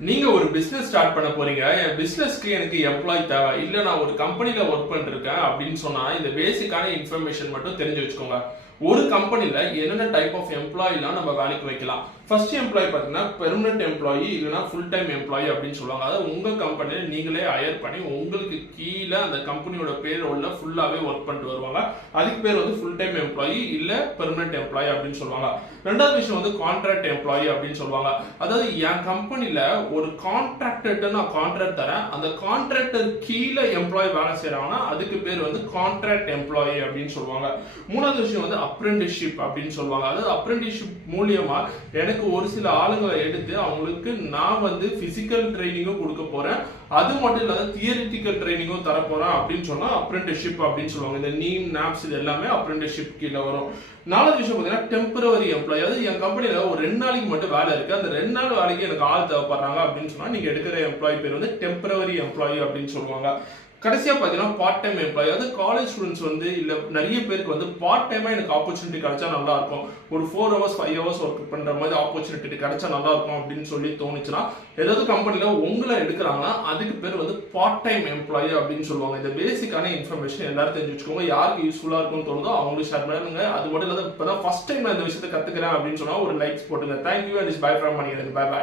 நீங்க ஒரு business start பண்ண போறீங்க. என் பிசினஸ்க்கு எனக்கு எம்ப்ளாயி தேவை. இல்ல நான் ஒரு கம்பெனில ஒர்க் பண்ணிருக்கேன் அப்படின்னு சொன்னா, இந்த பேசிக்கான இன்ஃபர்மேஷன் மட்டும் தெரிஞ்சு வச்சுக்கோங்க. ஒரு கம்பெனில என்னென்ன டைப் ஆஃப் எம்ப்ளாயிலாம் நம்ம வேலைக்கு வைக்கலாம். ஃபர்ஸ்ட் எம்ப்ளாயி பார்த்தீங்கன்னா பெர்மனன்ட் எம்ப்ளாயி இல்லைனா ஃபுல் டைம் எம்ப்ளாயி அப்படின்னு சொல்லுவாங்க. அதாவது உங்க கம்பெனியை நீங்களே ஹையர் பண்ணி உங்களுக்கு கீழே அந்த கம்பெனியோட பேரோட ஃபுல்லாவே ஒர்க் பண்ணிட்டு வருவாங்க. அதுக்கு பேர் வந்து ஃபுல் டைம் எம்ப்ளாயி இல்ல பெர்மனன்ட் எம்ப்ளாயி அப்படின்னு சொல்லுவாங்க. ரெண்டாவது விஷயம் வந்து கான்ட்ராக்ட் எம்ப்ளாயி அப்படின்னு சொல்லுவாங்க. அதாவது என் கம்பெனில ஒரு கான்ட்ராக்டர்ட்ட நான் கான்ட்ராக்ட் தரேன். அந்த கான்ட்ராக்டர் கீழே எம்ப்ளாயி வேலை செய்யறாங்கன்னா அதுக்கு பேர் வந்து கான்ட்ராக்ட் எம்ப்ளாயி அப்படின்னு சொல்லுவாங்க. மூணாவது விஷயம் வந்து அப்ரெண்டிஸ்ஷிப் அப்படின்னு சொல்லுவாங்க. அதாவது அப்ரெண்டிஸ்ஷிப் மூலியமா எனக்கு ஒரு சில ஆளுங்களை எடுத்து அவங்களுக்கு நான் வந்து பிசிக்கல் ட்ரைனிங்கும் கொடுக்க போறேன். அது மட்டும் இல்லாத தியரிட்டிக்கல் ட்ரைனிங்கும் தர போறேன் அப்படின்னு சொன்னா அப்ரெண்டிஸ்ஷிப் அப்படின்னு சொல்லுவாங்க. இந்த நீம் நாப்ஸ் இது எல்லாமே அப்ரெண்டிஸ்ஷிப் கீழே வரும். நாலாவது விஷயம் பார்த்தீங்கன்னா டெம்பரவரி எம்ப்ளாயி. அதாவது என் கம்பெனில ஒரு 2 நாளைக்கு மட்டும் வேலை இருக்கு. அந்த 2 நாள் வேலைக்கு எனக்கு ஆள் தேவைப்படுறாங்க அப்படின்னு சொன்னா நீங்க எடுக்கிற எம்ப்ளாயி பேர் வந்து டெம்பரவரி எம்ப்ளாயி அப்படின்னு சொல்லுவாங்க. கடைசியா பாத்தீங்கன்னா பார்ட் டைம் எம்ப்ளாயி. அதாவது காலேஜ் ஸ்டூடெண்ட்ஸ் வந்து இல்ல நிறைய பேருக்கு வந்து பார்ட் டைமா எனக்கு ஆப்பர்ச்சுனிட்டி கிடைச்சா நல்லா இருக்கும், ஒரு 4 ஹவர்ஸ் 5 ஹவர்ஸ் ஒர்க் பண்ற மாதிரி ஆப்பர்ச்சுனிட்டி கிடைச்சா நல்லா இருக்கும் அப்படின்னு சொல்லி தோணுச்சுன்னா ஏதாவது கம்பெனில உங்களை எடுக்கிறாங்கன்னா அதுக்கு பேர் வந்து பார்ட் டைம் எம்ப்ளாயி அப்படின்னு சொல்லுவாங்க. இந்த பேசிக்கான இன்ஃபர்மேஷன் எல்லாரும் தெரிஞ்சு வச்சுக்கோங்க. யாருக்கு யூஸ்ஃபுல்லா இருக்கும்னு தோணுதோ அவங்களுக்கு ஷேர் பண்ணுங்க. அது மட்டும் இல்லாத இப்பதான் ஃபர்ஸ்ட் டைம் நான் இந்த விஷயத்தை கத்துக்கிறேன் அப்படின்னு சொன்னா ஒரு லைக்ஸ் போட்டுங்க. Thank you and is bye from Manikandan. Bye by.